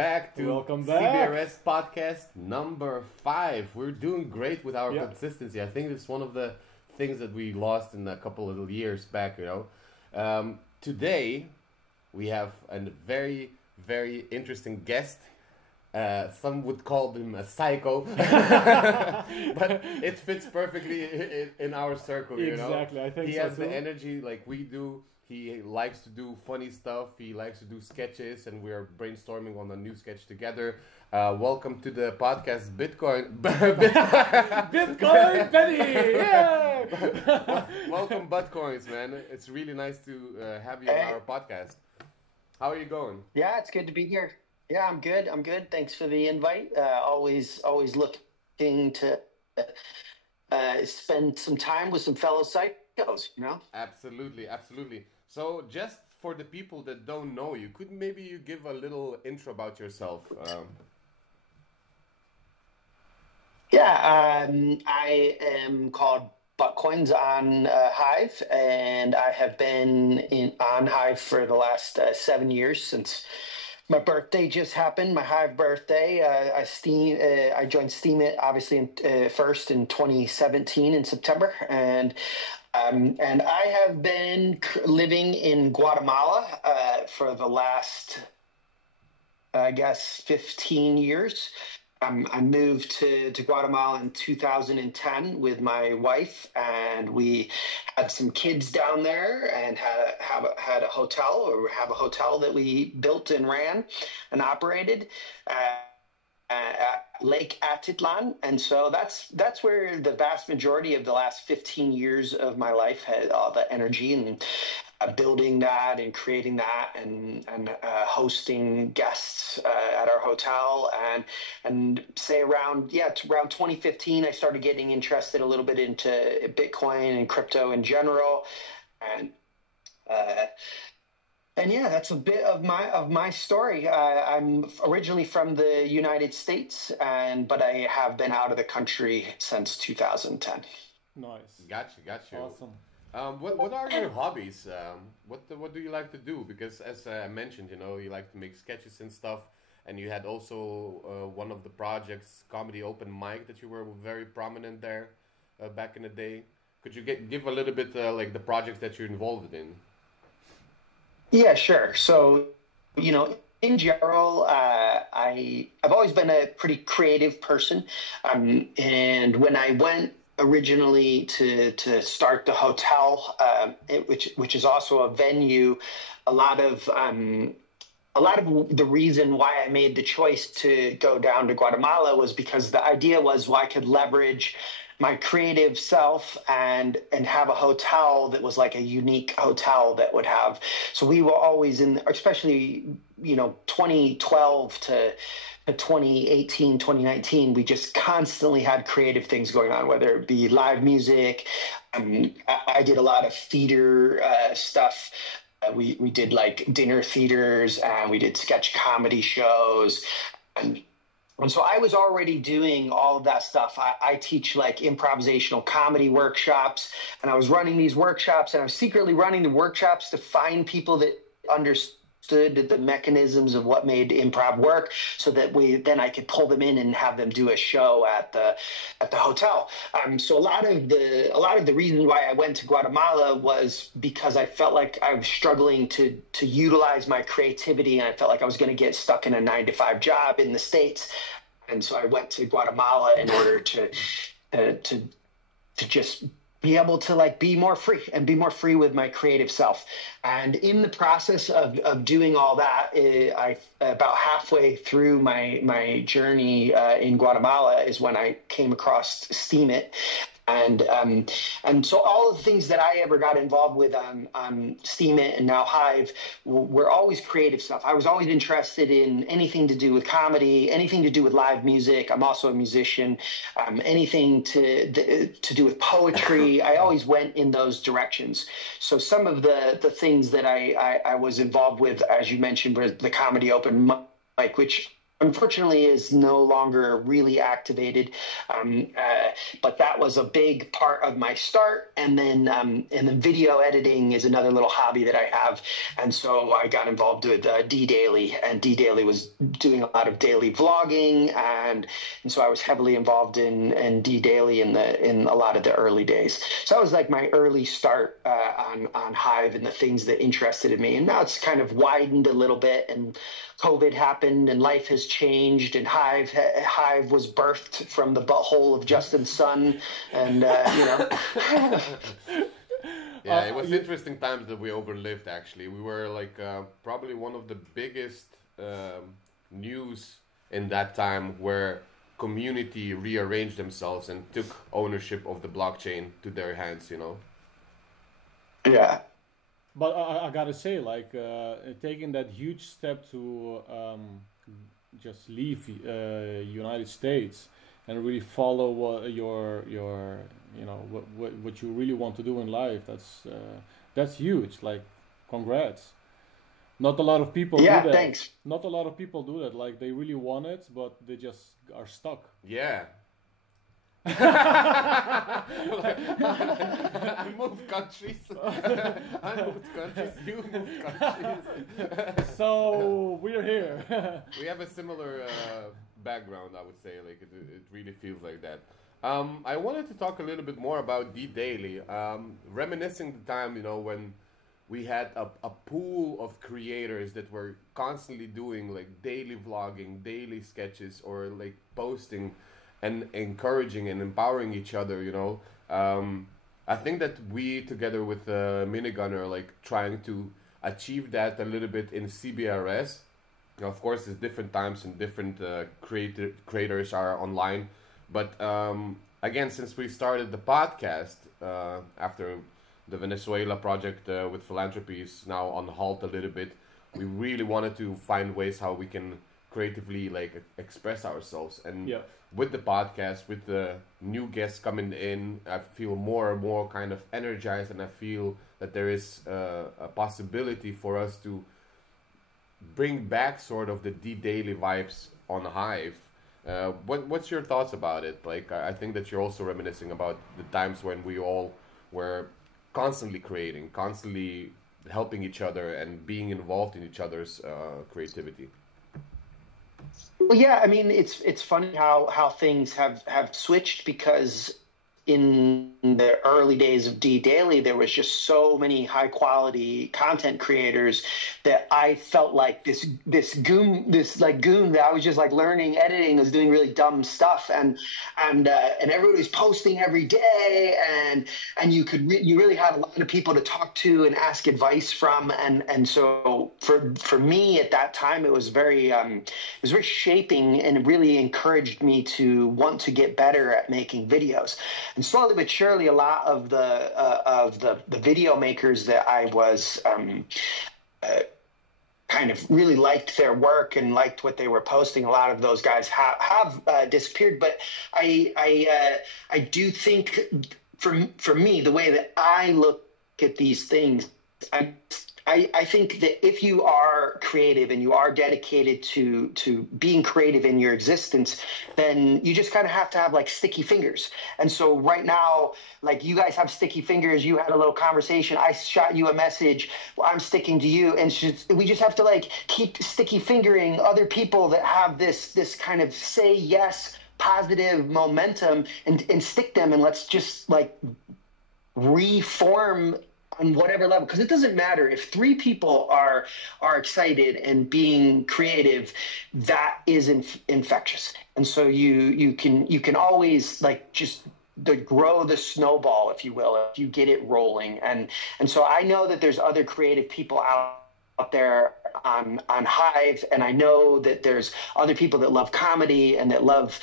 back to Welcome back. CBRS podcast number 5. We're doing great with our consistency. I think it's one of the things that we lost in a couple of years back, Today, we have a very, very interesting guest. Some would call him a psycho, but it fits perfectly in our circle, Exactly, I think he so has too. the energy like we do. He likes to do funny stuff. He likes to do sketches, and we are brainstorming on a new sketch together. Welcome to the podcast, Buttcoin. Bitcoin Benny! Yeah! Welcome, Buttcoins, man. It's really nice to have you on our podcast. How are you going? Yeah, it's good to be here. Yeah, I'm good. Thanks for the invite. Always looking to spend some time with some fellow psychos, Absolutely. So, just for the people that don't know you, could maybe you give a little intro about yourself? I am called Buttcoins on Hive, and I have been on Hive for the last 7 years since my birthday just happened, my Hive birthday. I joined Steemit obviously first in 2017 in September, and I have been living in Guatemala for the last, I guess, 15 years. I moved to Guatemala in 2010 with my wife, and we had some kids down there and had a hotel that we built and ran and operated at Lake Atitlan. And so that's where the vast majority of the last 15 years of my life had all the energy, and building that and creating that and hosting guests at our hotel, and say around 2015 I started getting interested a little bit into Bitcoin and crypto in general, and that's a bit of my story. I'm originally from the United States, but I have been out of the country since 2010. Nice. Gotcha. Awesome. What are your hobbies? What do you like to do? Because as I mentioned, you like to make sketches and stuff, and you had also one of the projects, comedy open mic, that you were very prominent there back in the day. Could you give a little bit like the projects that you're involved in? Yeah, sure. So, in general, I've always been a pretty creative person, and when I went originally to start the hotel, which is also a venue, a lot of the reason why I made the choice to go down to Guatemala was because the idea was I could leverage my creative self and have a hotel that was like a unique hotel that would have. So we were always especially 2012 to 2018, 2019, we just constantly had creative things going on, whether it be live music. I did a lot of theater stuff. We did like dinner theaters, and we did sketch comedy shows. And so I was already doing all of that stuff. I teach like improvisational comedy workshops, and I was running these workshops, and I was secretly running the workshops to find people that understood the mechanisms of what made improv work, so that I could pull them in and have them do a show at the hotel. So a lot of the reason why I went to Guatemala was because I felt like I was struggling to utilize my creativity, and I felt like I was going to get stuck in a 9-to-5 job in the States. And so I went to Guatemala in order to just be able to like be more free with my creative self. And in the process of doing all that, I about halfway through my journey in Guatemala is when I came across Steemit. And so all of the things that I ever got involved with on Steemit and now Hive were always creative stuff. I was always interested in anything to do with comedy, anything to do with live music. I'm also a musician. Anything to do with poetry. I always went in those directions. So some of the things that I was involved with, as you mentioned, were the comedy open mic, which unfortunately is no longer really activated. But that was a big part of my start. And then video editing is another little hobby that I have. And so I got involved with DDaily, and DDaily was doing a lot of daily vlogging. And so I was heavily involved in DDaily in a lot of the early days. So that was like my early start on Hive and the things that interested me. And now it's kind of widened a little bit, and COVID happened and life has changed, and Hive was birthed from the butthole of Justin's son, and Yeah, it was interesting times that we overlived. Actually, we were like probably one of the biggest news in that time, where community rearranged themselves and took ownership of the blockchain to their hands. Yeah. But I gotta say, like, taking that huge step to just leave United States and really follow your what you really want to do in life, that's huge. Like, congrats. Not a lot of people do that. Thanks. Not a lot of people do that. Like, they really want it, but they just are stuck. Yeah. I moved countries. I moved countries. You moved countries. So we're here. We have a similar background, I would say. Like it really feels like that. I wanted to talk a little bit more about DDaily. Reminiscing the time, when we had a pool of creators that were constantly doing like daily vlogging, daily sketches, or like posting and encouraging and empowering each other. I think that we, together with Minigun, are like trying to achieve that a little bit in CBRS. Of course, there's different times and different creators are online. But again, since we started the podcast after the Venezuela project with philanthropy is now on halt a little bit, we really wanted to find ways how we can creatively like express ourselves. And with the podcast, with the new guests coming in, I feel more and more kind of energized, and I feel that there is a possibility for us to bring back sort of the DDaily vibes on Hive. What's your thoughts about it? Like, I think that you're also reminiscing about the times when we all were constantly creating, constantly helping each other and being involved in each other's creativity. Well, yeah, I mean, it's funny how things have switched, because in the early days of DDaily, there was just so many high quality content creators that I felt like this goon that I was just like learning editing, was doing really dumb stuff, and everybody was posting every day, and you really had a lot of people to talk to and ask advice from, and so for me at that time, it was very shaping, and it really encouraged me to want to get better at making videos. And slowly but surely, a lot of the video makers that I was kind of really liked their work and liked what they were posting, a lot of those guys have disappeared. But I do think for me, the way that I look at these things, I think that if you are creative and you are dedicated to being creative in your existence, then you just kind of have to have like sticky fingers. And so right now, like, you guys have sticky fingers. You had a little conversation. I shot you a message. Well, I'm sticking to you. And we just have to like keep sticky fingering other people that have this kind of say yes, positive momentum, and stick them. And let's just like reform on whatever level, because it doesn't matter if 3 people are excited and being creative, that is infectious. And so you can always like just grow the snowball, if you will, if you get it rolling. And so I know that there's other creative people out there on Hive, and I know that there's other people that love comedy and that love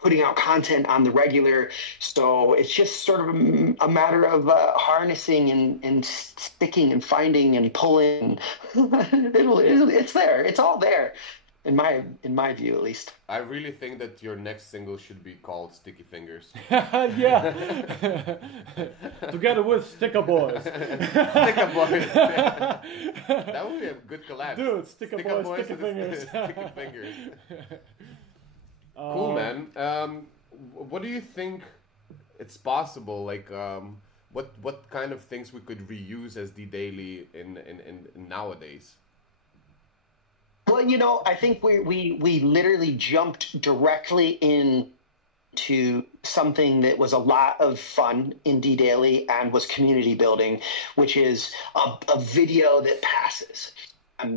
putting out content on the regular. So it's just sort of a matter of harnessing and sticking and finding and pulling. It's there. It's all there. in my view at least. I really think that your next single should be called Sticky Fingers. Yeah. Together with Sticker Boys. Sticker Boys. That would be a good collab. Dude, Sticker Boys, Sticky Fingers. Sticky Fingers. Cool, man. What do you think it's possible? Like, what kind of things we could reuse as DDaily in nowadays? Well, you know, I think we literally jumped directly into something that was a lot of fun in DDaily and was community building, which is a video that passes.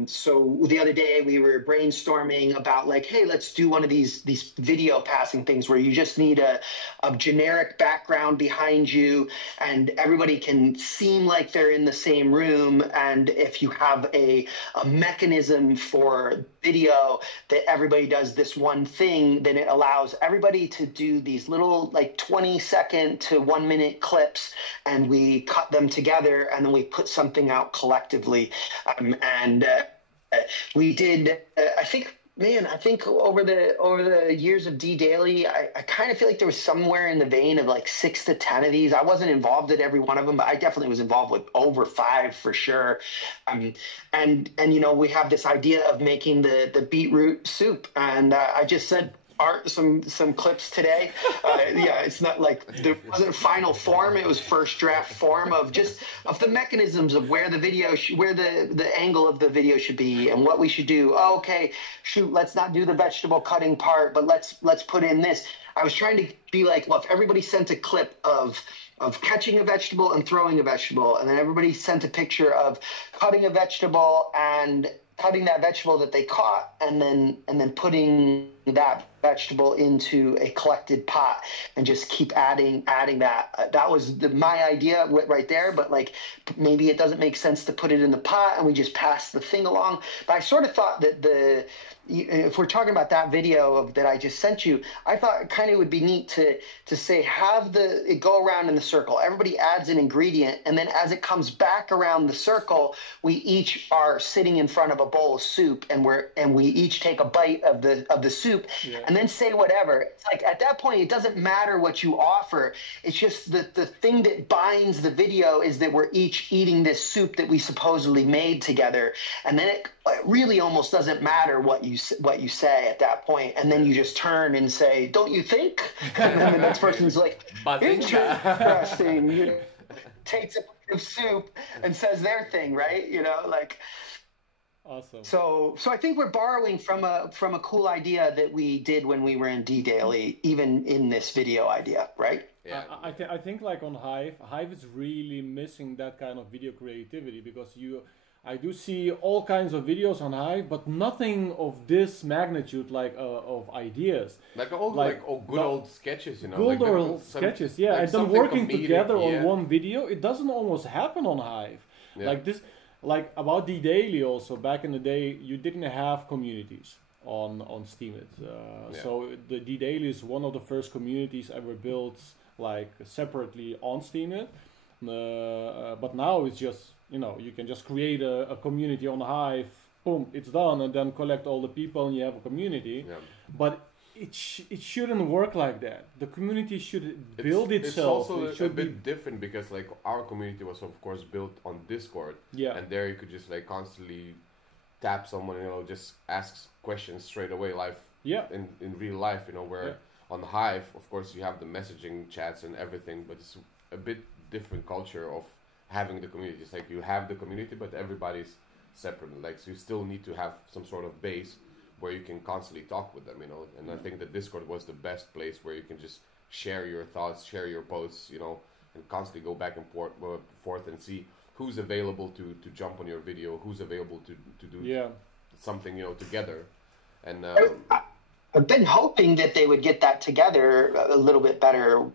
So the other day we were brainstorming about like, hey, let's do one of these video passing things where you just need a generic background behind you and everybody can seem like they're in the same room. And if you have a mechanism for video that everybody does this one thing, then it allows everybody to do these little like 20-second to 1 minute clips, and we cut them together and then we put something out collectively. We did, I think over the years of DDaily, I kind of feel like there was somewhere in the vein of like 6 to 10 of these. I wasn't involved in every one of them, but I definitely was involved with over 5 for sure. And you know, we have this idea of making the beetroot soup, and I just said, some clips today. Yeah, it's not like there wasn't final form. It was first draft form of the mechanisms of where the video, where the angle of the video should be and what we should do. Oh, okay, shoot, let's not do the vegetable cutting part, but let's put in this. I was trying to be like, well, if everybody sent a clip of catching a vegetable and throwing a vegetable, and then everybody sent a picture of cutting a vegetable and cutting that vegetable that they caught, and then putting that vegetable into a collected pot and just keep adding that. That was my idea right there, but like maybe it doesn't make sense to put it in the pot and we just pass the thing along. But I sort of thought that if we're talking about that video that I just sent you, I thought kind of would be neat to say, have it go around in the circle. Everybody adds an ingredient, and then as it comes back around the circle, we each are sitting in front of a bowl of soup, and we each take a bite of the soup, yeah, and then say whatever. It's like at that point, it doesn't matter what you offer. It's just the thing that binds the video is that we're each eating this soup that we supposedly made together, and then it really almost doesn't matter what you say at that point, and then you just turn and say, "Don't you think?" And then the next person's like, "Interesting." You know, takes a bite of soup and says their thing, right? You know, like. Awesome. So I think we're borrowing from a cool idea that we did when we were in DDaily, even in this video idea, right? Yeah. I think like on Hive is really missing that kind of video creativity, because I do see all kinds of videos on Hive, but nothing of this magnitude, like of ideas. Like good old sketches, you know. Good old sketches, yeah. Like and then working together on one video, it doesn't almost happen on Hive. Yeah. Like this. Like about DDaily also, back in the day, you didn't have communities on Steemit. So the DDaily is one of the first communities ever built like separately on Steemit. But now it's just, you know, you can just create a community on Hive, boom, it's done, and then collect all the people and you have a community. Yeah. But it shouldn't work like that. The community should build itself. It's also a bit different, because like our community was of course built on Discord. Yeah. And there you could just like constantly tap someone, you know, just ask questions straight away live. Yeah. In real life, you know, where on Hive, of course, you have the messaging chats and everything, but it's a bit different culture of having the community. It's like you have the community, but everybody's separate. Like, so you still need to have some sort of base where you can constantly talk with them, you know. And I think that Discord was the best place where you can just share your thoughts, share your posts, you know, and constantly go back and forth and see who's available to jump on your video, who's available to do something, you know, together. And I've been hoping that they would get that together a little bit better,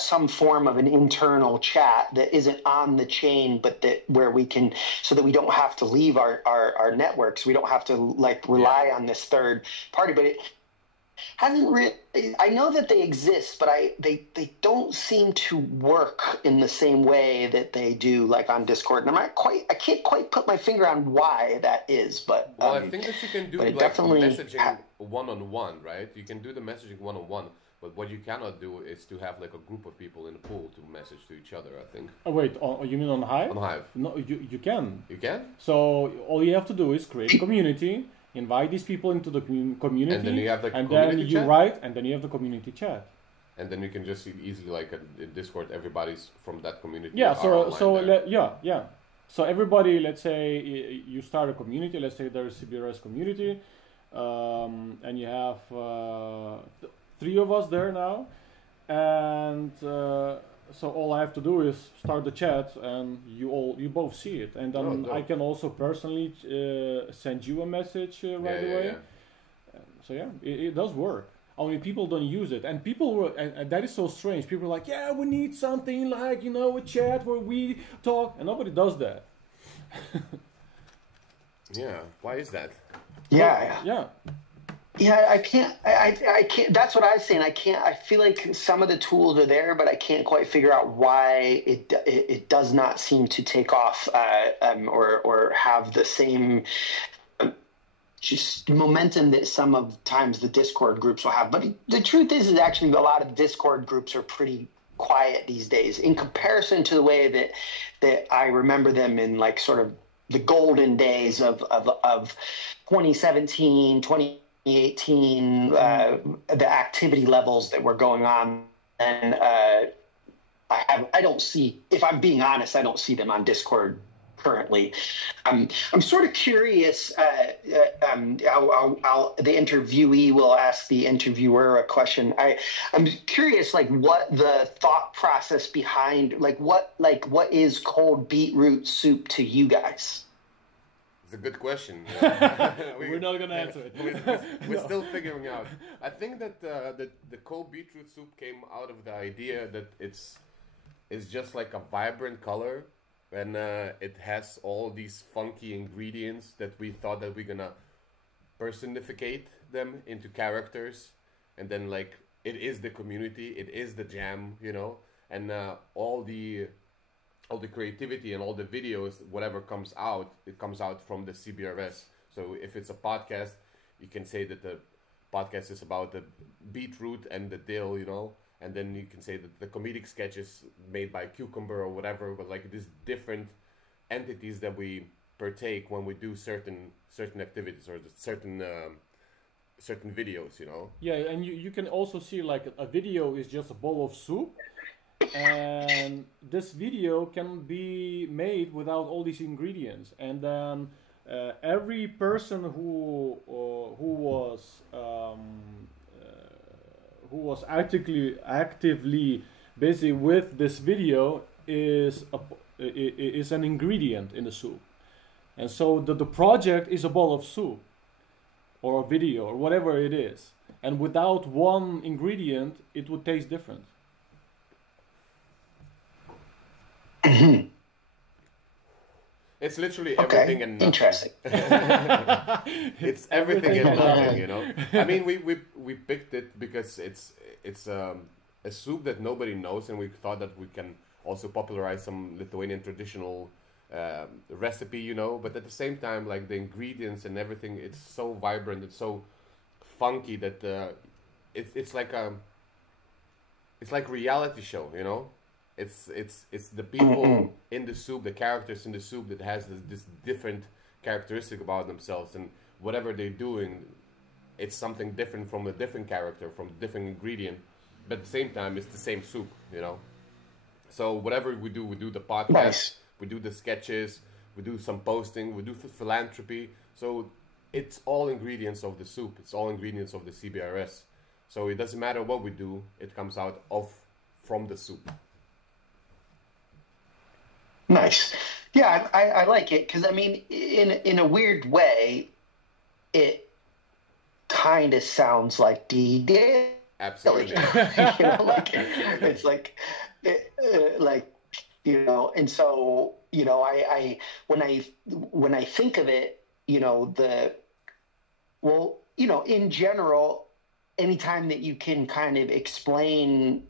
some form of an internal chat that isn't on the chain, but where we can, so that we don't have to leave our networks. We don't have to like rely on this third party. But hasn't really. I know that they exist, but they don't seem to work in the same way that they do like on Discord. And I can't quite put my finger on why that is, but well, I think that you can do like definitely messaging one-on-one, right? You can do the messaging one-on-one, but what you cannot do is to have like a group of people in a pool to message to each other, I think. Oh, wait, you mean on Hive? On Hive. No, you can. You can? So all you have to do is create a community, invite these people into the community, and then you have the and community then you chat? write, and then you have the community chat. And then you can just see easily like in Discord, everybody's from that community. Yeah. are online there. Yeah. So everybody, let's say you start a community. Let's say there's a CBRS community, and you have 3 of us there now, and so all I have to do is start the chat, and you both see it, and then I can also personally send you a message right away. Yeah. So yeah, it does work. Only people don't use it, and people were, and that is so strange. People are like, yeah, we need something like a chat where we talk, and nobody does that. Yeah, why is that? Yeah. Yeah. I can't. That's what I was saying. I feel like some of the tools are there, but I can't quite figure out why it does not seem to take off, or have the same just momentum that some of times the Discord groups will have. But the truth is actually a lot of Discord groups are pretty quiet these days in comparison to the way that I remember them in like sort of the golden days of 2017, 2018, the activity levels that were going on. And I don't see, if I'm being honest, I don't see them on Discord currently. I'm sort of curious. The interviewee will ask the interviewer a question. I'm curious, like what the thought process behind, what is cold beetroot soup to you guys? It's a good question. We're not gonna answer it. We're still figuring out. I think that the cold beetroot soup came out of the idea that it's just like a vibrant color. And it has all these funky ingredients that we thought that we're gonna personificate them into characters, and then like it is the community, it is the jam, and all the creativity and all the videos, whatever comes out, it comes out from the CBRS. So if it's a podcast, you can say that the podcast is about the beetroot and the dill, and then you can say that the comedic sketches made by Cucumber or whatever, but like these different entities that we partake when we do certain activities or certain videos, Yeah, and you can also see like a video is just a bowl of soup, and this video can be made without all these ingredients, and then every person who was actively busy with this video is an ingredient in the soup, and so the project is a bowl of soup or a video or whatever it is, and without one ingredient it would taste different. It's literally everything and nothing. Interesting. It's everything and nothing, I mean, we picked it because it's a soup that nobody knows, and we thought that we can also popularize some Lithuanian traditional recipe, But at the same time, like the ingredients and everything, it's so vibrant, it's so funky that it's like reality show, It's the people in the soup, the characters in the soup that has this different characteristic about themselves, and whatever they're doing, it's something different from a different character, from a different ingredient, but at the same time, it's the same soup, So whatever we do the podcast, Nice. We do the sketches, we do some posting, we do philanthropy. So it's all ingredients of the soup. It's all ingredients of the CBRS. So it doesn't matter what we do, it comes out from the soup. Nice. Yeah, I like it because, I mean, in a weird way, it kind of sounds like DDaily. Absolutely. It's like, and so, I when I think of it, in general, anytime that you can kind of explain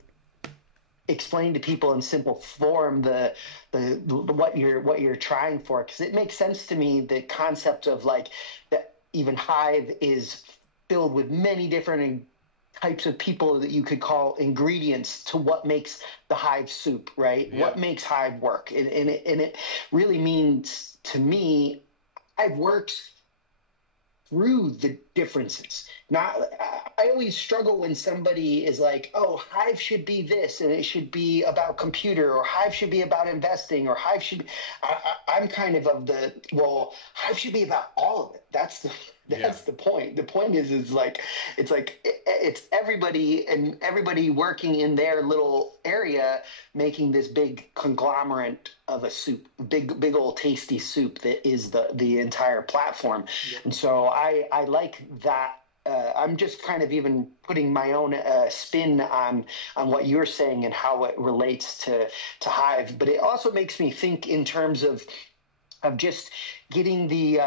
to people in simple form the what you're trying for, because it makes sense to me, the concept of like that even Hive is filled with many different types of people that you could call ingredients to what makes the Hive soup, right? Yeah. What makes Hive work, and it really means to me, Hive works through the differences. Not, I always struggle when somebody is like, "Oh, Hive should be this, and it should be about computer, or Hive should be about investing, or Hive should be." I'm kind of the, well, Hive should be about all of it. That's the point. The point is like it's everybody, and everybody working in their little area making this big conglomerate of a soup, big old tasty soup that is the entire platform. Yeah. And so I like that. I'm just kind of even putting my own spin on what you're saying and how it relates to Hive. But it also makes me think in terms of just getting the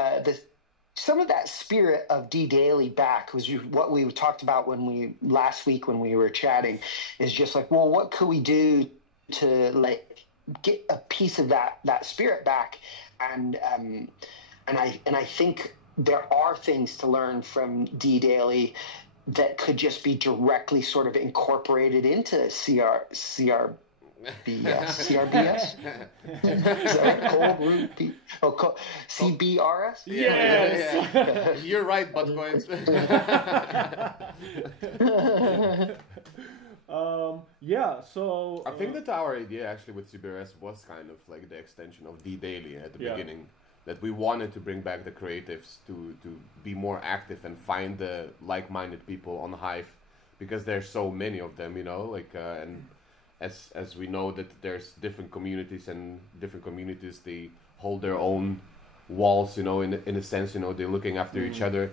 some of that spirit of DDaily back, was what we talked about last week when we were chatting, is just like, well, what could we do to like get a piece of that spirit back? And I think there are things to learn from DDaily that could just be directly sort of incorporated into CBRS. CBRS? Yes. You're right, Buttcoins. So I think that our idea actually with CBRS was kind of like the extension of DDaily at the beginning. That we wanted to bring back the creatives to be more active and find the like-minded people on Hive, because there's so many of them, and as we know that there's different communities, and different communities, they hold their own walls, in a sense, they're looking after each other,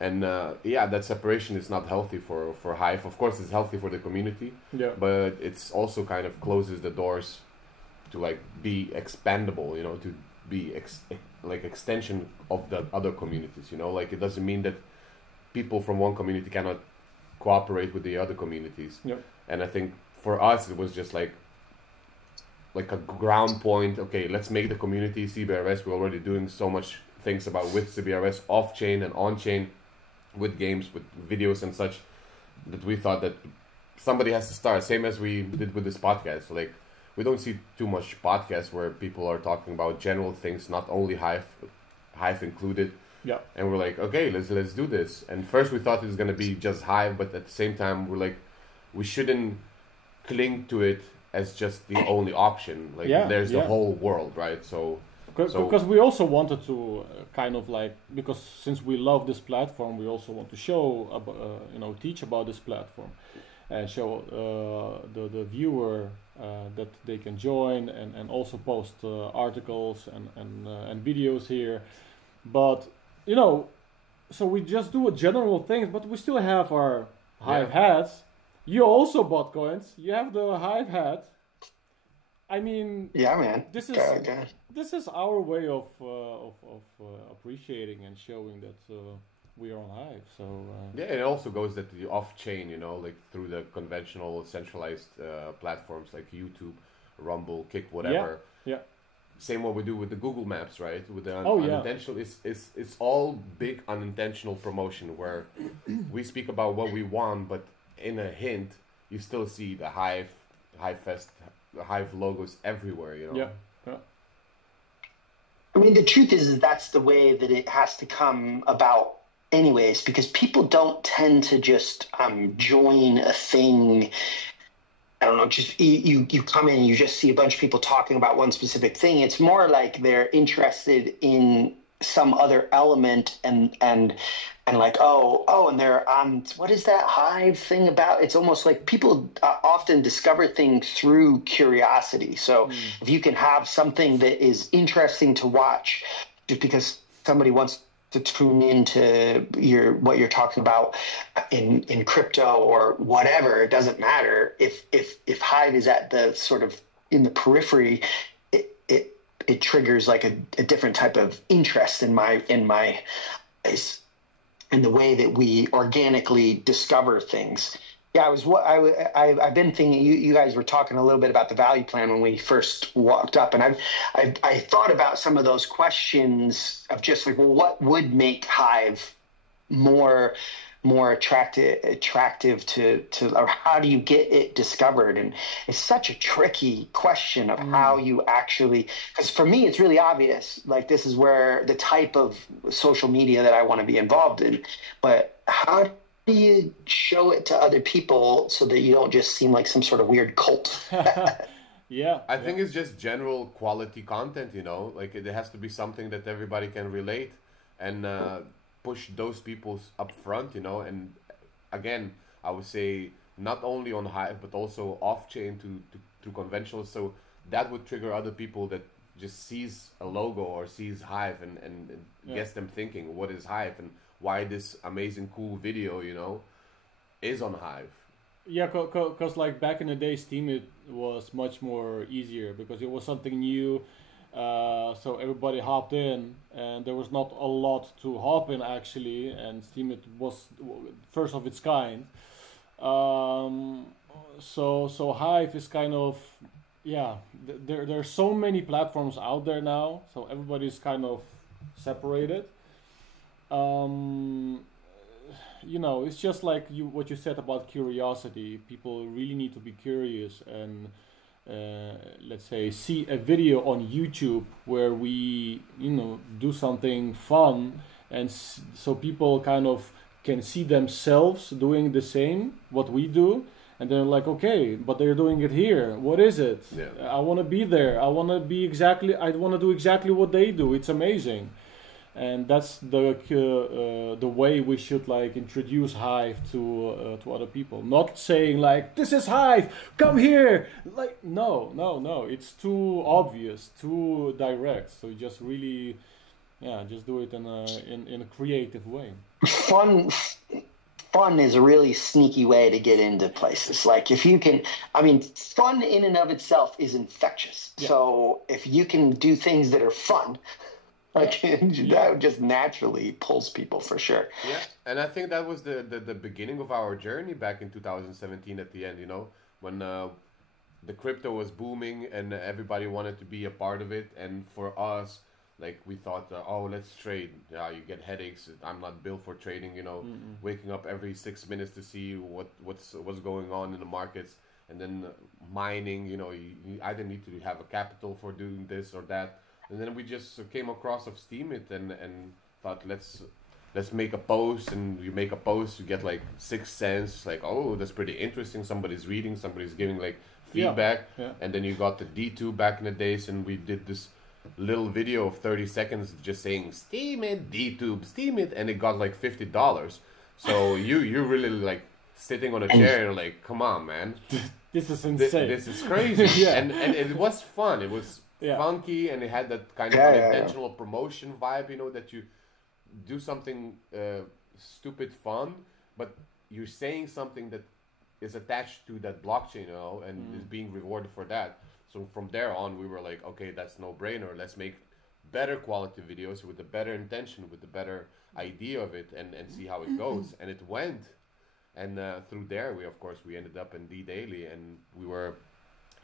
and that separation is not healthy for Hive. Of course, it's healthy for the community, but it's also kind of closes the doors to like be expandable, to be extension of the other communities, like it doesn't mean that people from one community cannot cooperate with the other communities. And I think for us it was just like a ground point. Okay, let's make the community CBRS. We're already doing so much things with CBRS off chain and on chain, with games, with videos and such, that we thought that somebody has to start, same as we did with this podcast. Like, we don't see too much podcasts where people are talking about general things, not only Hive included. Yeah. And we're like, okay, let's do this. And first we thought it was gonna be just Hive, but at the same time we're like, we shouldn't cling to it as just the only option. Like, there's the whole world, right? So because we also wanted to kind of like, because since we love this platform, we also want to show teach about this platform, and show the viewer that they can join, and also post articles and videos here. But so we just do a general things, but we still have our Hive hats. You also bought coins. You have the Hive hat. I mean, man. This is our way of appreciating and showing that we are on Hive. So it also goes that the off-chain, like through the conventional centralized platforms like YouTube, Rumble, Kick, whatever. Yeah. Same what we do with the Google Maps, right? With the unintentional, it's all big unintentional promotion where we speak about what we want, but in a hint, you still see the Hive Fest, the Hive logos everywhere. Yeah. I mean, the truth is that's the way that it has to come about anyways, because people don't tend to just join a thing. I don't know, just you come in and you just see a bunch of people talking about one specific thing. It's more like they're interested in some other element, and like, and they're on, what is that Hive thing about? It's almost like people often discover things through curiosity. So if you can have something that is interesting to watch just because somebody wants to tune into what you're talking about in crypto or whatever, it doesn't matter. If Hive is at the sort of in the periphery, it triggers like a different type of interest in my eyes. and the way that we organically discover things. Yeah, I've been thinking. You guys were talking a little bit about the value plan when we first walked up, and I thought about some of those questions of just like, well, what would make Hive more attractive to, or how do you get it discovered? And it's such a tricky question of how you actually, because for me it's really obvious, like this is where the type of social media that I want to be involved in, but how do you show it to other people so that you don't just seem like some sort of weird cult? Yeah, I think it's just general quality content, you know, like it has to be something that everybody can relate and push those people up front, you know. And again, I would say not only on Hive but also off chain to conventional, so that would trigger other people that just sees a logo or sees Hive and gets them thinking, what is Hive and why this amazing cool video, you know, is on Hive. Yeah, because like back in the day, Steemit was much more easier because it was something new. So everybody hopped in, and there was not a lot to hop in actually, and Steemit was first of its kind. So Hive is kind of, yeah. There are so many platforms out there now, so everybody's kind of separated. You know, it's just like what you said about curiosity. People really need to be curious and let's say see a video on YouTube where we, you know, do something fun, and so people kind of can see themselves doing the same what we do, and they're like, okay, but they're doing it here. What is it? Yeah. I want to be there. I want to do exactly what they do. It's amazing. And that's the way we should like introduce Hive to other people. Not saying like, this is Hive, come here. Like no, it's too obvious, too direct. So just really, just do it in a creative way. Fun is a really sneaky way to get into places. Like if you can, I mean, fun in and of itself is infectious. Yeah. So if you can do things that are fun, like that just naturally pulls people for sure. Yeah, and I think that was the beginning of our journey back in 2017 at the end, you know, when the crypto was booming and everybody wanted to be a part of it. And for us, like we thought, oh, let's trade. Yeah, you get headaches. I'm not built for trading, you know, waking up every 6 minutes to see what's going on in the markets. And then mining, you know, you either need to have a capital for doing this or that. And then we just came across of Steemit and thought, let's make a post. And you make a post, you get like 6 cents. Like, oh, that's pretty interesting. Somebody's reading, somebody's giving like feedback. Yeah. And then you got the D2 back in the days, and we did this little video of 30 seconds just saying Steemit, D2, Steemit, and it got like $50. So you're really like sitting on a chair and like, come on, man. This is insane. This is crazy. And it was fun. It was funky, and it had that kind of unintentional promotion vibe, you know, that you do something stupid fun, but you're saying something that is attached to that blockchain, you know, and is being rewarded for that. So from there on, we were like, okay, that's no brainer. Let's make better quality videos with a better intention, with a better idea of it, and see how it goes. And it went. And through there, we ended up in DDaily, and we were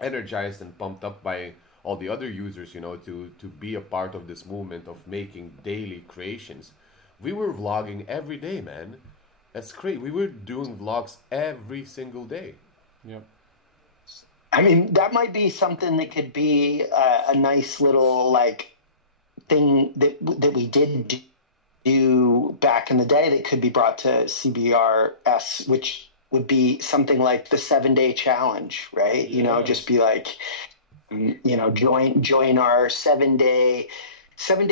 energized and pumped up by all the other users, you know, to be a part of this movement of making daily creations. We were vlogging every day, man. That's great. We were doing vlogs every single day. Yeah. I mean, that might be something that could be a nice little like thing that we did do back in the day that could be brought to CBRS, which would be something like the 7-day challenge, right? Yeah. You know, just be like, you know, join our 7-day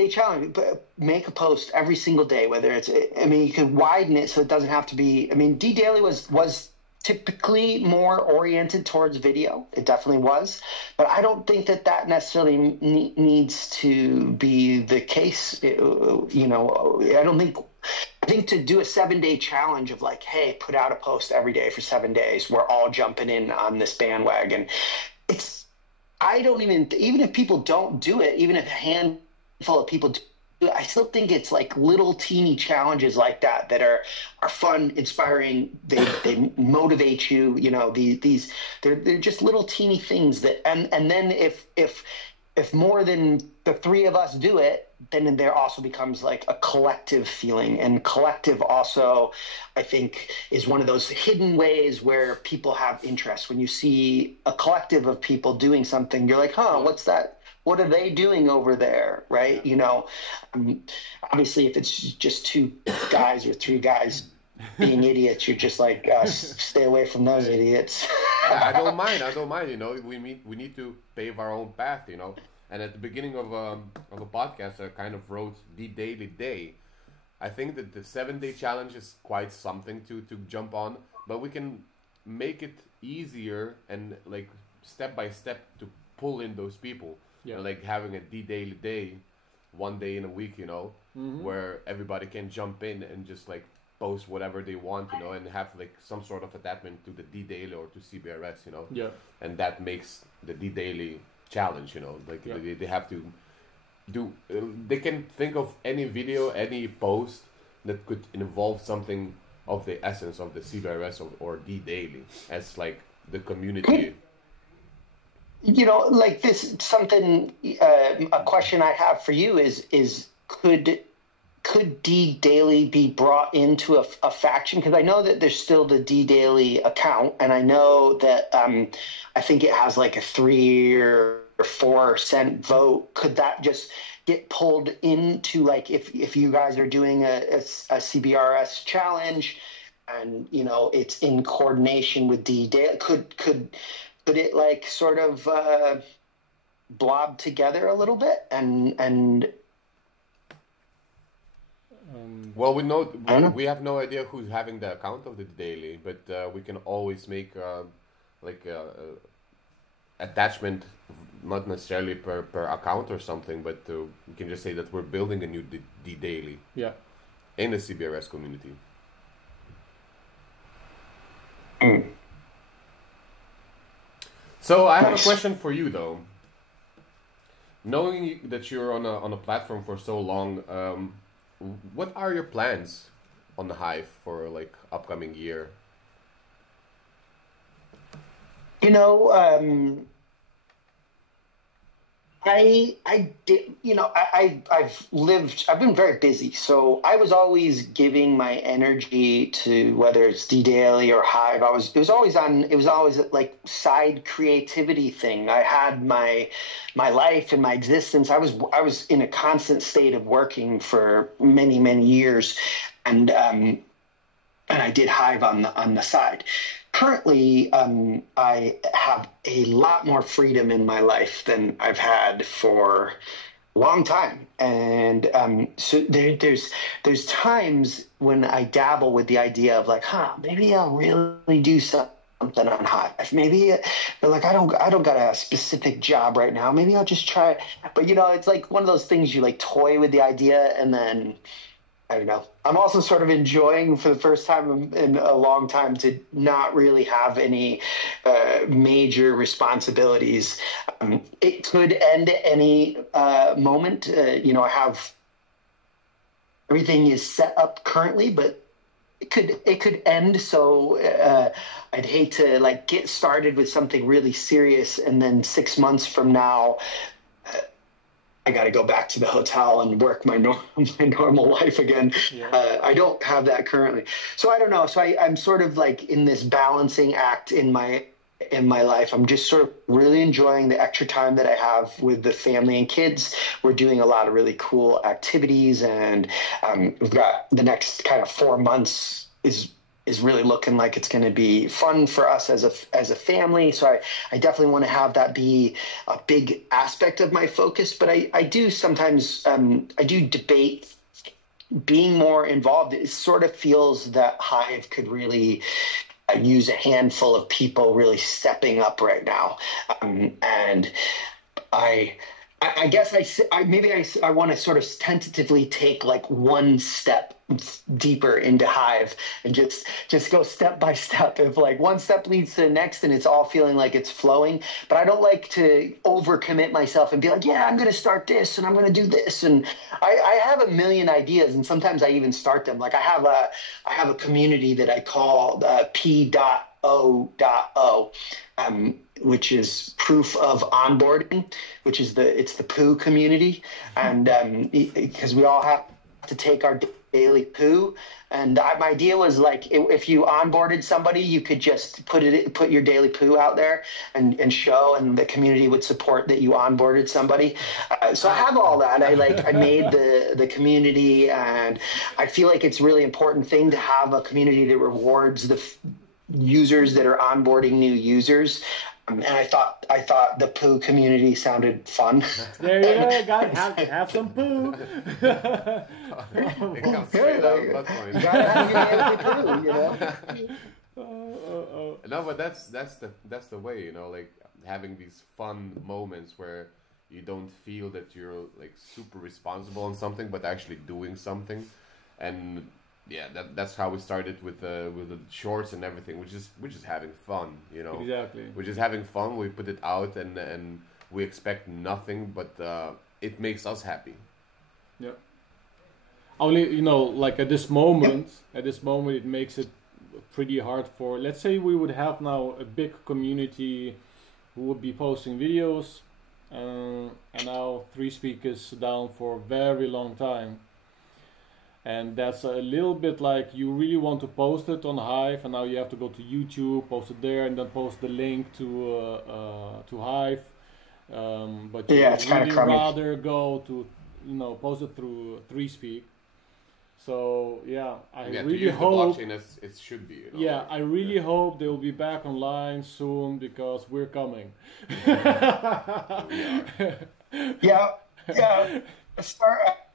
challenge, but make a post every single day, whether it's, I mean, you could widen it so it doesn't have to be, I mean, DDaily was typically more oriented towards video. It definitely was, but I don't think that necessarily needs to be the case. You know, I think to do a 7-day challenge of like, hey, put out a post every day for 7 days, we're all jumping in on this bandwagon. I don't even if people don't do it, even if a handful of people I still think it's like little teeny challenges like that are fun, inspiring. They motivate you. You know, these they're just little teeny things that, and then if more than the three of us do it, then there also becomes like a collective feeling. And collective also, I think, is one of those hidden ways where people have interest. When you see a collective of people doing something, you're like, huh, what's that? What are they doing over there, right? You know, obviously, if it's just two guys or three guys being idiots, you're just like, stay away from those idiots. I don't mind. You know, we need to pave our own path. You know, and at the beginning of a podcast, I kind of wrote the daily day. I think that the 7-day challenge is quite something to jump on, but we can make it easier and like step by step to pull in those people. Yeah. And like having a daily day, 1 day in a week, you know, where everybody can jump in and just like post whatever they want, you know, and have like some sort of attachment to the DDaily or to CBRS, you know. Yeah. And that makes the DDaily challenge, you know, like they have to do. They can think of any video, any post that could involve something of the essence of the CBRS or DDaily as like the community. You know, like this, something, a question I have for you is could DDaily be brought into a faction? Because I know that there's still the DDaily account, and I know that I think it has like a 3 or 4 cent vote. Could that just get pulled into, like, if you guys are doing a CBRS challenge, and you know it's in coordination with DDaily, could it like sort of blob together a little bit and well, we have no idea who's having the account of the daily, but we can always make like attachment, not necessarily per account or something, but we can just say that we're building a new daily in the CBRS community. So I have a question for you, though. Knowing that you're on a platform for so long, what are your plans on the Hive for like upcoming year? You know, I did, you know, I've been very busy. So I was always giving my energy to whether it's DDaily or Hive. It was always like side creativity thing. I had my life and my existence. I was in a constant state of working for many, many years. And I did Hive on the side. Currently, I have a lot more freedom in my life than I've had for a long time, and so there's times when I dabble with the idea of like, maybe I'll really do something on Hive. Maybe, but like I don't got a specific job right now. Maybe I'll just try it. But you know, it's like one of those things you like toy with the idea, and then I don't know. I'm also sort of enjoying for the first time in a long time to not really have any major responsibilities. It could end at any moment. You know, I have everything is set up currently, but it could end. So I'd hate to like get started with something really serious, and then 6 months from now, I got to go back to the hotel and work my normal life again. Yeah. I don't have that currently. So I don't know. So I'm sort of like in this balancing act in my life. I'm just sort of really enjoying the extra time that I have with the family and kids. We're doing a lot of really cool activities, and we've got the next kind of 4 months is really looking like it's going to be fun for us as a family. So I definitely want to have that be a big aspect of my focus. But I do sometimes, I do debate being more involved. It sort of feels that Hive could really use a handful of people really stepping up right now. And I guess I want to sort of tentatively take like one step deeper into Hive and just go step by step. If like one step leads to the next and it's all feeling like it's flowing, but I don't like to overcommit myself and be like, yeah, I'm going to start this and I'm going to do this. And I have a million ideas, and sometimes I even start them. Like I have a community that I call P.O.O. Which is proof of onboarding, which is it's the poo community. And because we all have to take our daily poo. And my idea was like, if you onboarded somebody, you could just put your daily poo out there and show, and the community would support that you onboarded somebody. So I have all that. I made the community, and I feel like it's a really important thing to have a community that rewards the users that are onboarding new users. And I thought the poo community sounded fun. There you go, guys. Have some poo. It comes straight out of Buttcoin. You gotta have your poo, you know. No, but that's the way, you know, like having these fun moments where you don't feel that you're like super responsible on something, but actually doing something. And yeah, that's how we started with the shorts and everything. We're just having fun, you know. Exactly. We're just having fun. We put it out, and we expect nothing, but it makes us happy. Yeah. Only, you know, like at this moment, it makes it pretty hard for. Let's say we would have now a big community who would be posting videos, and now 3Speak is down for a very long time. And that's a little bit like you really want to post it on Hive, and now you have to go to YouTube, post it there, and then post the link to Hive. But you it's really rather go to, you know, post it through 3Speak. So yeah, I really hope the blockchain as it should be. You know, yeah, I really hope they will be back online soon, because we're coming. We are. Yeah.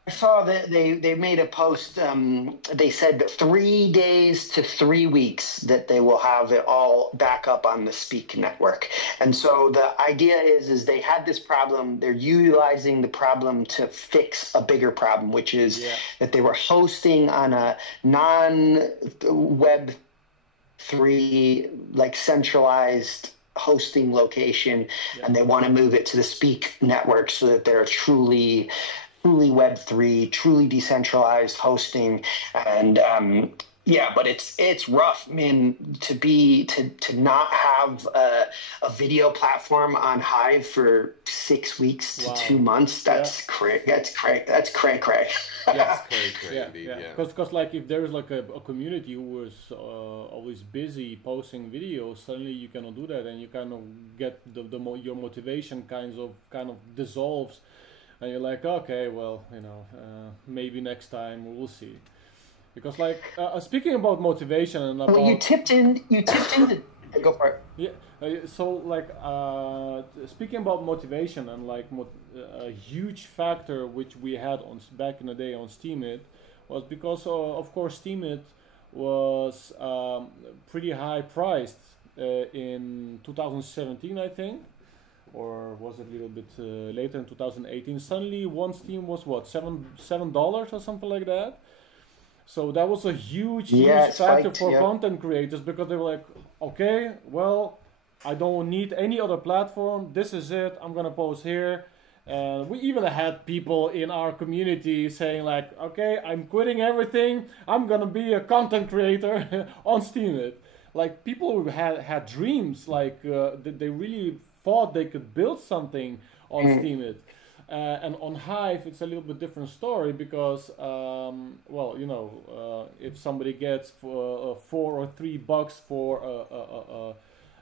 I saw that they made a post. They said 3 days to 3 weeks that they will have it all back up on the Speak network. And so the idea is they had this problem. They're utilizing the problem to fix a bigger problem, which is that they were hosting on a non-Web3 like centralized hosting location, and they want to move it to the Speak network so that they're truly Web3, truly decentralized hosting. And but it's rough. I mean, to not have a video platform on Hive for 6 weeks to 2 months. That's cray. That's cray. Yes, cray. Yeah. Because like if there's like a community who is always busy posting videos, suddenly you cannot do that, and you kind of get your motivation kind of dissolves. And you're like, okay, well, you know, maybe next time we'll see. Because, like, speaking about motivation and about... Well, you tipped in the... Go for it. Yeah, so, like, speaking about motivation and, like, a huge factor which we had back in the day on Steemit was because, of course, Steemit was pretty high priced in 2017, I think. Or was it a little bit later in 2018? Suddenly, one Steam was what, $7 or something like that. So that was a huge factor for content creators, because they were like, okay, well, I don't need any other platform. This is it. I'm gonna post here. And we even had people in our community saying like, okay, I'm quitting everything. I'm gonna be a content creator on Steemit. Like people who had dreams, like they really thought they could build something on Steemit. And on Hive, it's a little bit different story because, well, you know, if somebody gets $4 or $3 for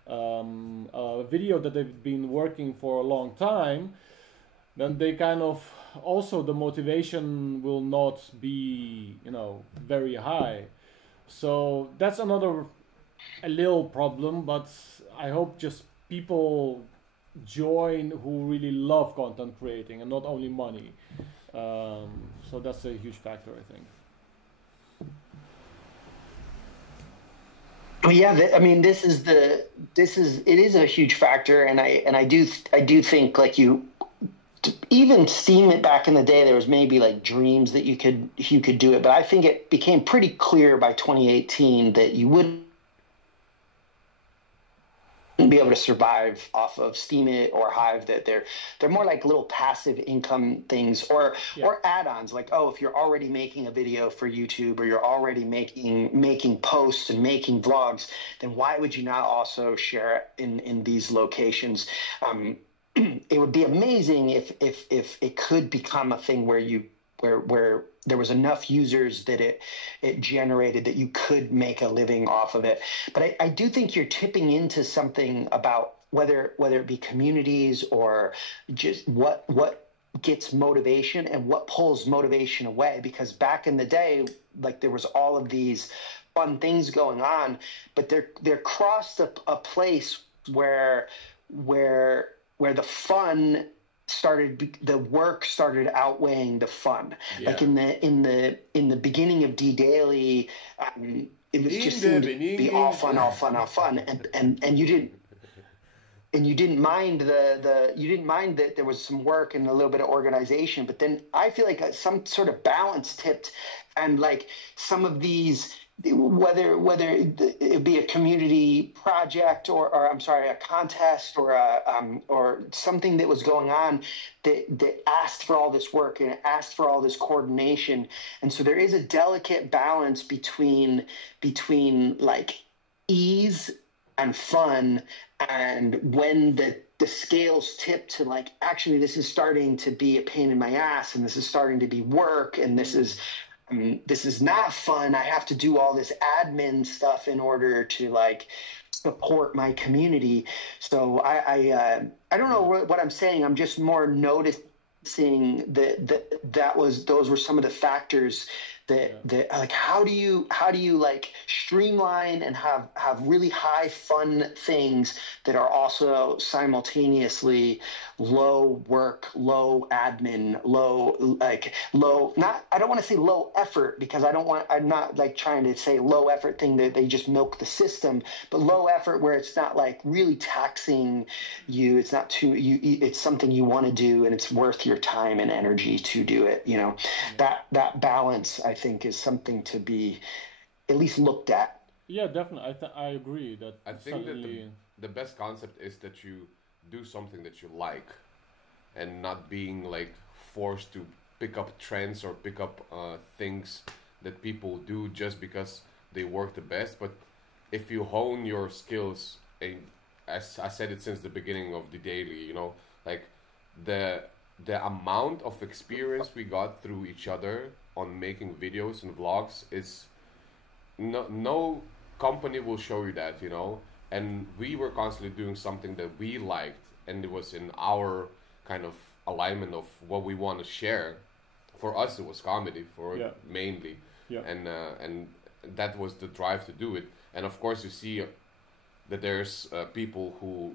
a video that they've been working for a long time, then they kind of also the motivation will not be, you know, very high. So that's a little problem, but I hope just people join who really love content creating and not only money. So that's a huge factor, I think. Well, yeah, I mean, it is a huge factor, and I do think like even Steemit back in the day, there was maybe like dreams that you could do it, but I think it became pretty clear by 2018 that you wouldn't be able to survive off of Steemit or Hive. That they're more like little passive income things, or add-ons. Like, oh, if you're already making a video for YouTube, or you're already making posts and making vlogs, then why would you not also share it in these locations? It would be amazing if it could become a thing where there was enough users that it generated that you could make a living off of it. But I do think you're tipping into something about whether it be communities or just what gets motivation and what pulls motivation away. Because back in the day, like, there was all of these fun things going on, but there crossed a place where the fun started, the work started outweighing the fun. Yeah. Like in the beginning of DDaily, it was just to be all fun, and you didn't mind that there was some work and a little bit of organization. But then I feel like some sort of balance tipped, and like some of these, whether it be a community project or I'm sorry, a contest or something that was going on that asked for all this work and asked for all this coordination. And so there is a delicate balance between like ease and fun, and when the scales tip to like, actually this is starting to be a pain in my ass, and this is starting to be work, and this is not fun. I have to do all this admin stuff in order to like support my community. So I don't know what I'm saying. I'm just more noticing those were some of the factors that like, how do you like streamline and have really high fun things that are also simultaneously low work, low admin, I don't want to say low effort, because I'm not like trying to say low effort thing that they just milk the system, but low effort where it's not like really taxing you. It's not it's something you want to do, and it's worth your time and energy to do it. You know, that balance, I think, is something to be at least looked at. Yeah, definitely. I agree that I think that the best concept is that you do something that you like, and not being like forced to pick up trends or pick up things that people do just because they work the best. But if you hone your skills, and as I said it since the beginning of DDaily, you know, like the amount of experience we got through each other on making videos and vlogs is no company will show you that, you know. And we were constantly doing something that we liked, and it was in our kind of alignment of what we want to share. For us, it was comedy, mainly, and that was the drive to do it. And of course, you see that there's people who,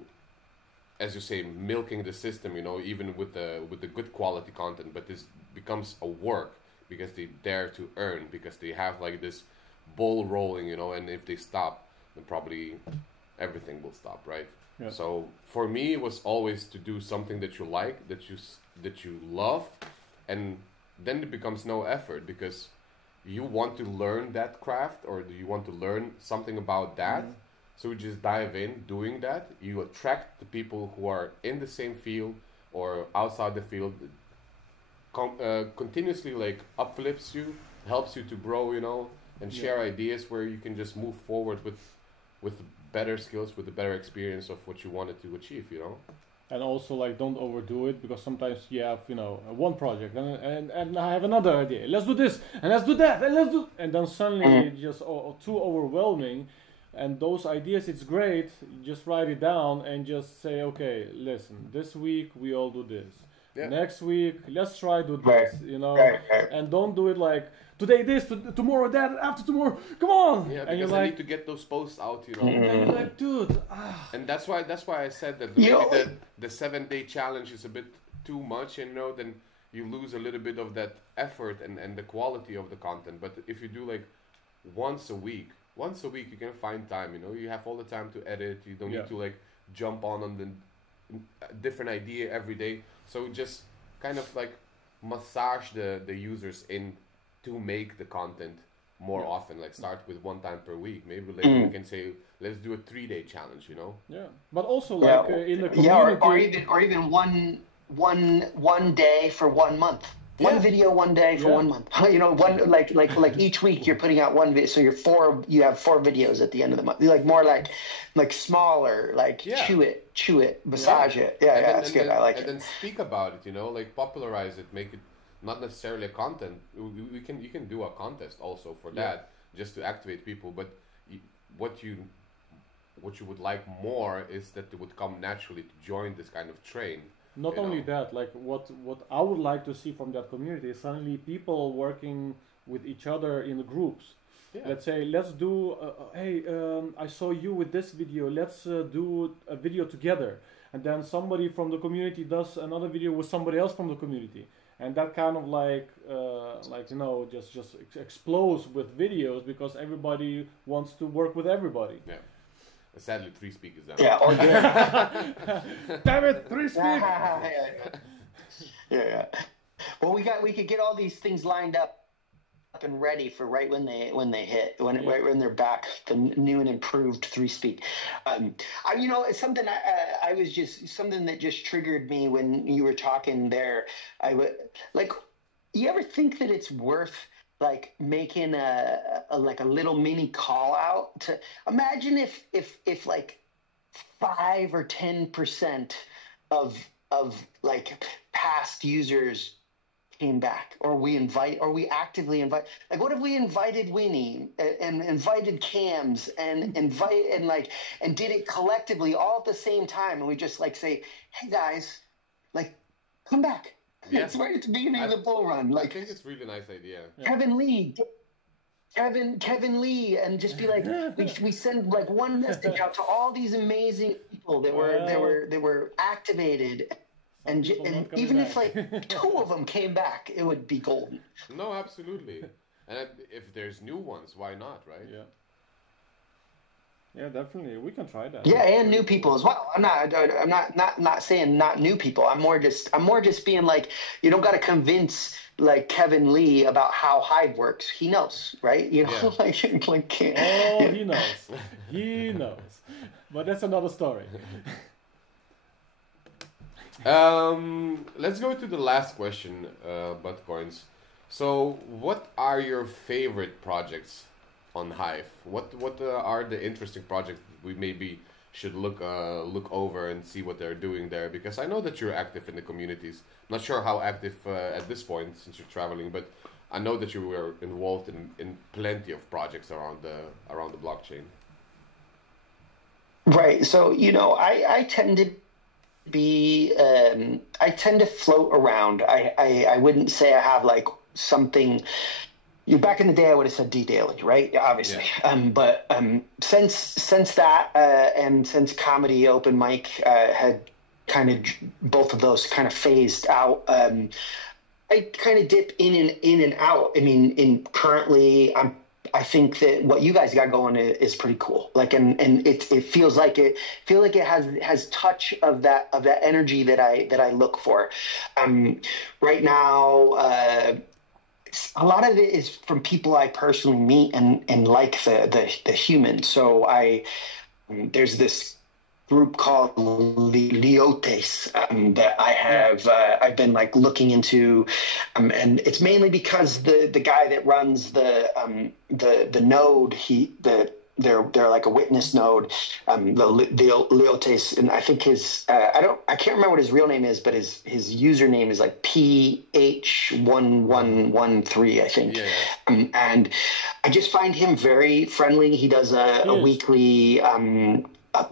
as you say, milking the system, you know, even with the good quality content, but this becomes a work because they dare to earn, because they have like this ball rolling, you know, and if they stop, then probably everything will stop, right? Yeah. So for me, it was always to do something that you like, that you love, and then it becomes no effort, because you want to learn that craft, or you want to learn something about that. Mm-hmm. So you just dive in doing that. You attract the people who are in the same field or outside the field. Continuously like uplifts you, helps you to grow, you know, and share ideas where you can just move forward with better skills, with a better experience of what you wanted to achieve, you know. And also, like, don't overdo it, because sometimes you have, you know, one project and I have another idea. Let's do this and let's do that and then suddenly it's just too overwhelming. And those ideas, it's great. You just write it down and just say, okay, listen, this week we all do this. Yeah. Next week, let's try do this, you know, and don't do it like today this, tomorrow that, after tomorrow. Come on! Yeah, and because I need to get those posts out, you know. And then you're like, dude. And that's why I said that maybe the 7-day challenge is a bit too much, and you know, then you lose a little bit of that effort and the quality of the content. But if you do like once a week, you can find time. You know, you have all the time to edit. You don't need to like jump on the different idea every day. So just kind of like massage the users in to make the content more often, like start with one time per week. Maybe later we can say, let's do a 3-day challenge, you know? Yeah, but also like in the community, or even one day for 1 month. One video, 1 day for 1 month. You know, one like each week you're putting out one video, so you have 4 videos at the end of the month. Like more like smaller, like chew it, massage it. Yeah, that's good. I like it. And then speak about it, you know, like popularize it, make it not necessarily a content. You can do a contest also for that, just to activate people. But what you would like more is that they would come naturally to join this kind of train. Not only that, like what I would like to see from that community is suddenly people working with each other in groups. Yeah. Let's say, let's do, hey, I saw you with this video, let's do a video together. And then somebody from the community does another video with somebody else from the community. And that kind of like you know, just explodes with videos because everybody wants to work with everybody. Yeah. Sadly, 3 speakers down. Yeah, or damn it, 3 speakers. Yeah. Well, we could get all these things lined up and ready for right when they hit right when they're back, the new and improved 3-speak. You know, it's something I was just something that just triggered me when you were talking there. I would like, you ever think that it's worth like making a little mini call out to imagine if like 5 or 10% of like past users came back, or we actively invite, like what if we invited Winnie and invited Cams and did it collectively all at the same time, and we just like say, hey guys, like come back. Yeah. It's right at the beginning of the bull run. Like, I think it's a really nice idea. Kevin Lee, and just be like, we send like one message out to all these amazing people that were activated, and even if like 2 of them came back, it would be golden. No, absolutely. And if there's new ones, why not, right? Yeah. Yeah, definitely. We can try that. Yeah, and new people as well. I'm not saying not new people. I'm more just being like, you don't got to convince like Kevin Lee about how Hive works. He knows, right? You know, he knows. He knows. But that's another story. Let's go to the last question, Buttcoins. So, what are your favorite projects on Hive? What are the interesting projects we maybe should look over and see what they're doing there? Because I know that you're active in the communities. Not sure how active at this point since you're traveling, but I know that you were involved in plenty of projects around the blockchain. Right. So you know, I tend to be I tend to float around. I wouldn't say I have like something. Back in the day, I would have said DDaily, right? Obviously. Yeah. But since that and since comedy open mic had kind of both of those kind of phased out, I kind of dip in and out. I mean, currently I think that what you guys got going is pretty cool. Like, and it feels like it has touch of that energy that I look for. Right now. A lot of it is from people I personally meet and like the human. So there's this group called Leotes that I've been like looking into, and it's mainly because the guy that runs the node, they're like a witness node, the Leotes, and I think I can't remember what his real name is, but his username is like PH1113, I think. Yeah. And I just find him very friendly. He does a weekly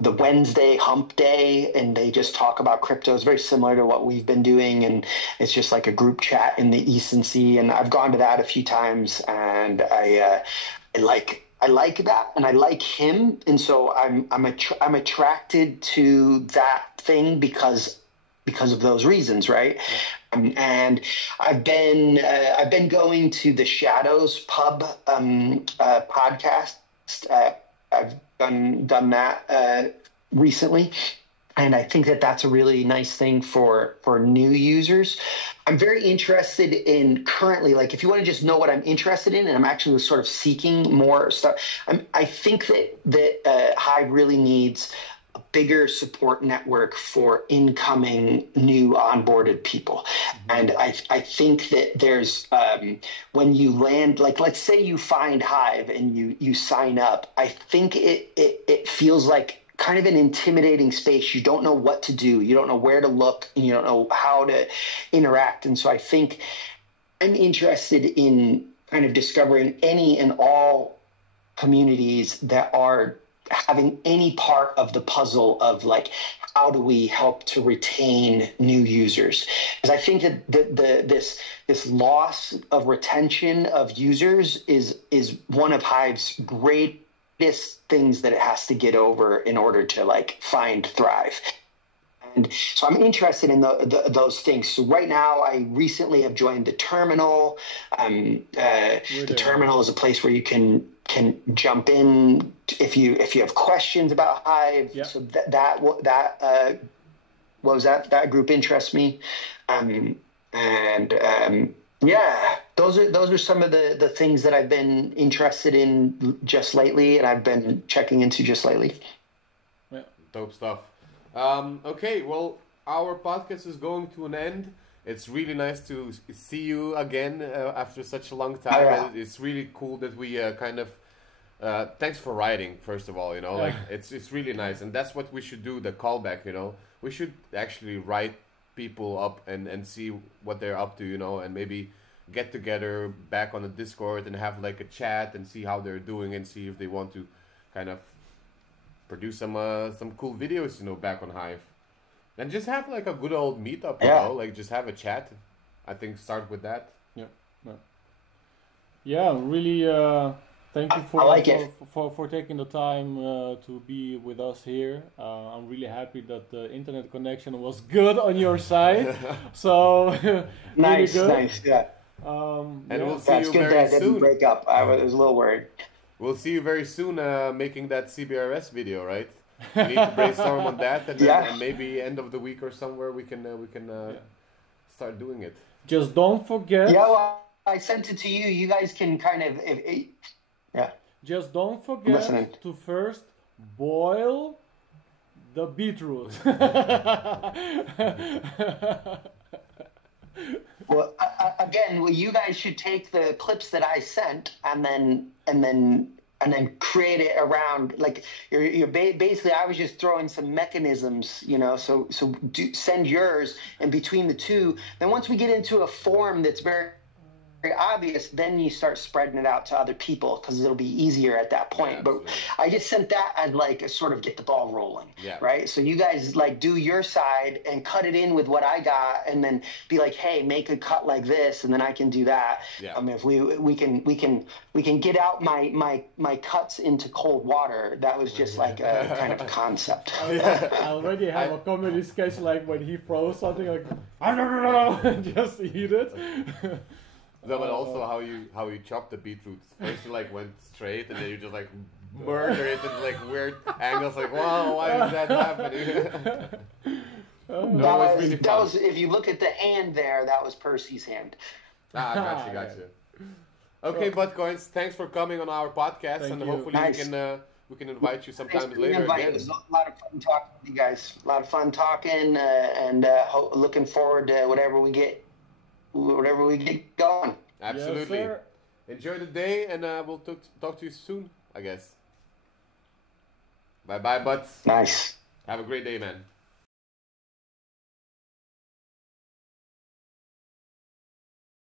the Wednesday hump day, and they just talk about crypto. It's very similar to what we've been doing, and it's just like a group chat in the Easton, and I've gone to that a few times, and I like that, and I like him, and so I'm attracted to that thing because of those reasons, right? Yeah. And I've been going to the Shadows Pub podcast. I've done that recently, And I think that that's a really nice thing for new users. I'm very interested in currently, like if you want to just know what I'm interested in, and I'm actually sort of seeking more stuff. I think that Hive really needs a bigger support network for incoming new onboarded people. And I think that there's when you land, like let's say you find Hive and you sign up, I think it feels like kind of an intimidating space. You don't know what to do. You don't know where to look, and you don't know how to interact. And so I think I'm interested in kind of discovering any and all communities that are having any part of the puzzle of like, how do we help to retain new users? Because I think that this loss of retention of users is one of Hive's greatest things that it has to get over in order to like find Thrive. And so I'm interested in those things. So right now, I recently have joined the terminal. The terminal is a place where you can jump in if you have questions about Hive. Yeah. So that group interests me. Yeah, those are some of the things that I've been interested in just lately, and I've been checking into just lately. Yeah, dope stuff. Okay, well, our podcast is going to an end. It's really nice to see you again after such a long time. Yeah. It's really cool that we kind of. Thanks for writing, first of all. You know, like it's really nice, and that's what we should do. The callback, you know, we should actually write people up and see what they're up to, you know, and maybe get together back on the Discord and have like a chat and see how they're doing and see if they want to kind of produce some cool videos, you know, back on Hive, and just have like a good old meetup, you know, like just have a chat. I think start with that. Yeah, really. Thank you for taking the time to be with us here. I'm really happy that the internet connection was good on your side. So nice, really good. Nice, yeah. And we'll see you very that soon. Didn't break up. I was a little worried. We'll see you very soon making that CBRS video, right? We need to brainstorm on that, and, then, and maybe end of the week or somewhere we can start doing it. Just don't forget. Yeah, well, I sent it to you. You guys can kind of Just don't forget to first boil the beetroot. Well, again, you guys should take the clips that I sent and then create it around, like you're basically. I was just throwing some mechanisms, you know. So send yours, and between the two, then once we get into a form that's very obvious, then you start spreading it out to other people because it'll be easier at that point. But I just sent that as like a sort of get the ball rolling, right? So you guys like do your side and cut it in with what I got, and then be like, hey, make a cut like this, and then I can do that. I mean, if we can get out my cuts into cold water. That was just like a kind of a concept. I already have a comedy sketch like when he throws something like just eat it. No, but also how you chop the beetroot. First you like went straight, and then you just like murder it in like weird angles. Like, wow, why is that happening? That was if you look at the hand there, that was Percy's hand. Gotcha. Okay, Buttcoins, thanks for coming on our podcast, and hopefully we can invite you sometimes later again. It was a lot of fun talking with you guys. A lot of fun talking, and looking forward to whatever we get going. Absolutely. Yes, enjoy the day, and we'll talk to you soon, I guess. Bye, Butts. Nice. Have a great day, man.